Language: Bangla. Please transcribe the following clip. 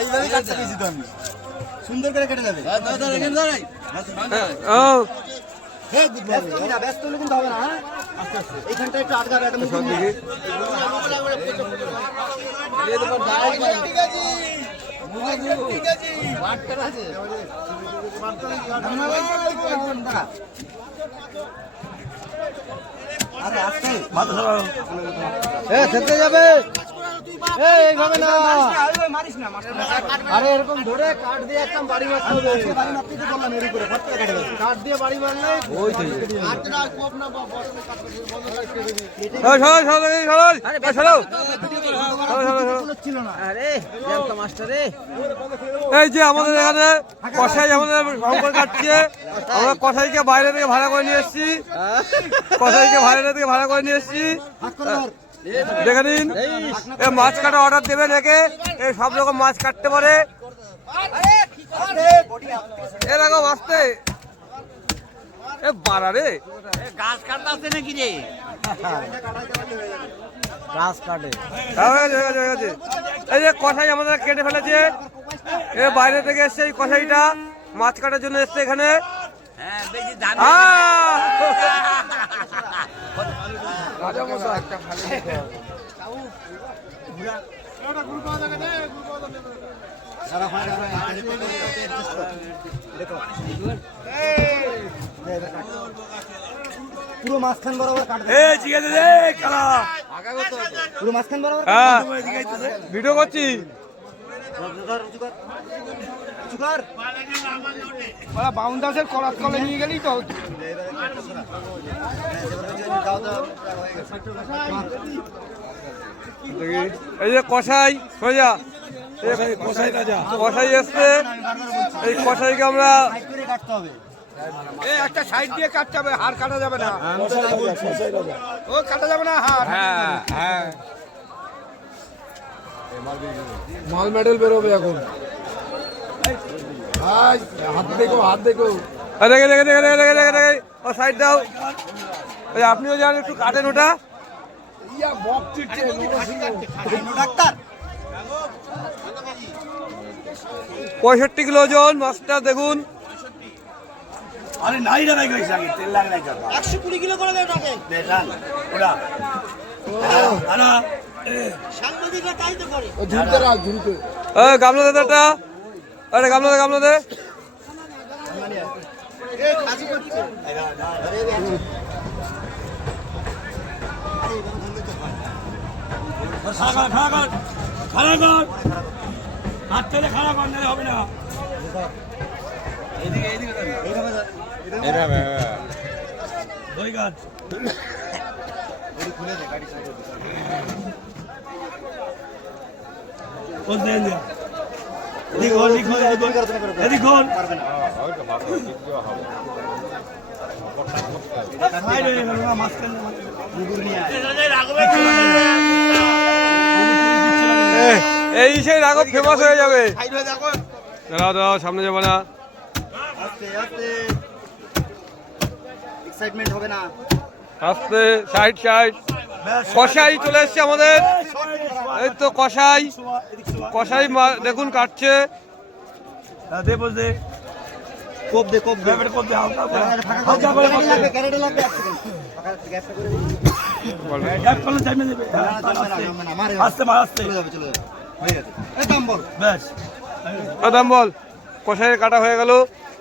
এইভাবে কাটতে দিয়েছি তো আমি, সুন্দর করে কেটে যাবে। ব্যস্ত হলে কিন্তু হবে না, আস্তে আস্তে এইখানটা একটু আটকাবে, একটা মুখ দিকে আরে আস্তে থেমে যাবে। এইভাবে না, আরে এরকম ধরে কাট দিয়ে একদম বাড়ি মারতে হবে। বাড়ি মারতে তো বললাম, এর উপরে ফটকে কেটে যাবে। কাট দিয়ে বাড়ি মারলে ওই তো এই যে আমাদের এখানে কষাই আমাদের শঙ্কর কাটছে, আমরা কষাইকে বাইরে থেকে ভাড়া করে নিয়ে এসেছি, কষাইকে বাইরে থেকে ভাড়া করে নিয়ে এসেছি। দেখে নিন, মাছ কাটা অর্ডার দেবেন, একে এই সব রকম মাছ কাটতে পারে। এরকম আসতে এ বাড়া রে, গাছ কাটতে আসছে নাকি রে? গাছ কাটে। এই যে কষাই আমাদের কেটে ফেলেছে, এ বাইরে থেকে এসছে, এই কষাইটা মাছ কাটার জন্য এসছে এখানে। পুরো মাঝখান বরাবর কাটবে, পুরো মাঝখান বরাবর। ভিডিও করছি, বাউন্ডাসের কলার কলে নিয়ে গেলি তো। এই যে কষাই সোজা, কষাই এসছে, এই কষাইকে আমরা একটা সাইড দিয়ে কাটতে হবে, হাড় কাটা যাবে না, ও কাটা যাবে না হাড়। হ্যাঁ হ্যাঁ, মাল মেডেল বেরোবে এখন। হাত দেখো, হাত দেখো, দেখে দেখে দেখে দেখে দেখে দেখে দেখে ও সাইড দাও। আপনিও যান, একটু কাটেন ওটা। 65 কিলো ওজন মাছটা, দেখুন। আরে নাই না, নাই গেছে আগে তেল লাগে নাই, 120 কিলো করে দেয় ওটাকে। দেখান ওটা আনা সাংবাদিকরা তাই তো করে। ঝুলতে রাখ, ঝুলতে। গামলা দে একটা, আরে গামলা দে, গামলা দে। হাত তেলে খারাপ আনলে হবে না। ওই গাছ এই সেই রাঘব ফেমাস হয়ে যাবে। দাঁড়াও দাঁড়াও, সামনে যাবো না, এক্সাইটমেন্ট হবে না, আস্তে সাইড সাইড। কষাই চলে এসছে আমাদের, এই তো কষাই, কষাই দেখুন কাটছে। কোপ দে, কোপ দে, কোপ দে, দাম বল, কষাই কাটা হয়ে গেল।